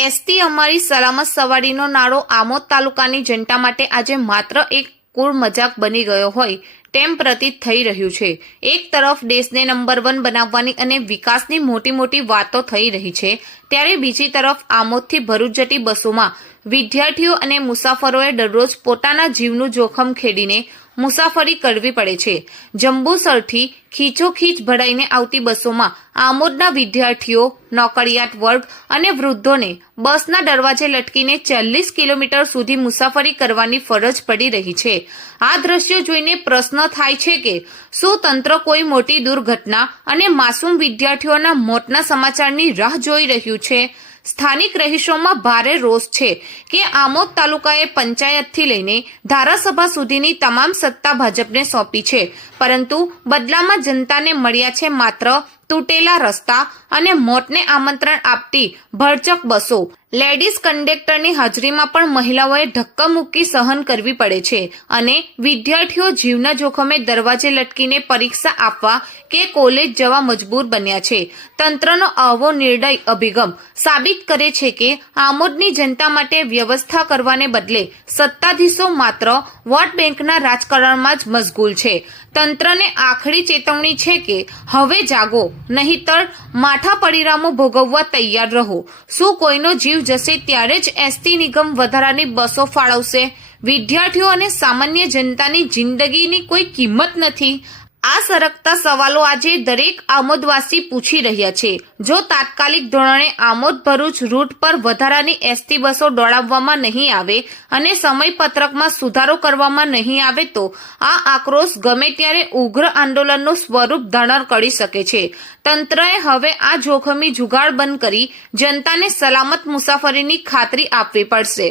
ST અમારી સલામત સવારીનો નારો આમોદ તાલુકાની જનતા માટે આજે માત્ર એક કુળ મજાક બની ગયો હોય તેમ પ્રતીત થઈ રહ્યું છે એક તરફ દેશને નંબર વન બનાવવાની અને વિકાસની મોટી મોટી વાતો થઈ રહી છે ત્યારે બીજી તરફ આમોદથી ભરૂચ જતી બસોમાં વિદ્યાર્થીઓ અને મુસાફરોએ દરરોજ પોતાના જીવનું જોખમ ખેડીને મુસાફરી કરવી પડે છે જંબુસરથી ખીચોખીચ ભરાઈને આવતી બસોમાં આમોદના વિદ્યાર્થીઓ નોકરિયાત વર્ગ અને વૃદ્ધોને બસના દરવાજે લટકીને ચાલીસ કિલોમીટર સુધી મુસાફરી કરવાની ફરજ પડી રહી છે આ દ્રશ્યો જોઈને પ્રશ્ન થાય છે કે શું તંત્ર કોઈ મોટી દુર્ઘટના અને માસૂમ વિદ્યાર્થીઓના મોતના સમાચારની રાહ જોઈ રહ્યું છે સ્થાનિક રહીશોમાં ભારે રોષ છે કે આમોદ તાલુકાએ પંચાયતથી લઈને ધારાસભા સુધીની તમામ સત્તા ભાજપને સોંપી છે પરંતુ બદલામાં જનતાને મળ્યા છે માત્ર તૂટેલા રસ્તા અને મોતને આમંત્રણ આપતી ભરચક બસો લેડીઝ કંડક્ટરની હાજરીમાં પણ મહિલાઓએ ધક્કા મૂકી સહન કરવી પડે છે અને વિદ્યાર્થીઓ જીવના જોખમે દરવાજે લટકીને પરીક્ષા આપવા કે કોલેજ જવા મજબૂર બન્યા છે તંત્રનો આવો નિર્ણય અભિગમ સાબિત કરે છે કે આમોદની જનતા માટે વ્યવસ્થા કરવાને બદલે સત્તાધીશો માત્ર વોટ બેંકના રાજકારણમાં જ મશગુલ છે તંત્રને આખરી ચેતવણી છે કે હવે જાગો નહીતર માઠા પરિણામો ભોગવવા તૈયાર રહો શું કોઈનો જીવ જશે ત્યારે જ એસટી નિગમ વધારાની બસો ફાળવશે વિદ્યાર્થીઓ અને સામાન્ય જનતાની જિંદગીની કોઈ કિંમત નથી આ સરકતા સવાલો આજે દરેક આમોદવાસી પૂછી રહ્યા છે જો તાત્કાલિક ધોરણે આમોદ ભરૂચ રૂટ પર વધારાની એસટી બસો દોડાવવામાં નહીં આવે અને સમયપત્રકમાં સુધારો કરવામાં નહીં આવે તો આ આક્રોશ ગમે ત્યારે ઉગ્ર આંદોલનનું સ્વરૂપ ધારણ કરી શકે છે તંત્રએ હવે આ જોખમી જુગાડ બંધ કરી જનતાને સલામત મુસાફરીની ખાતરી આપવી પડશે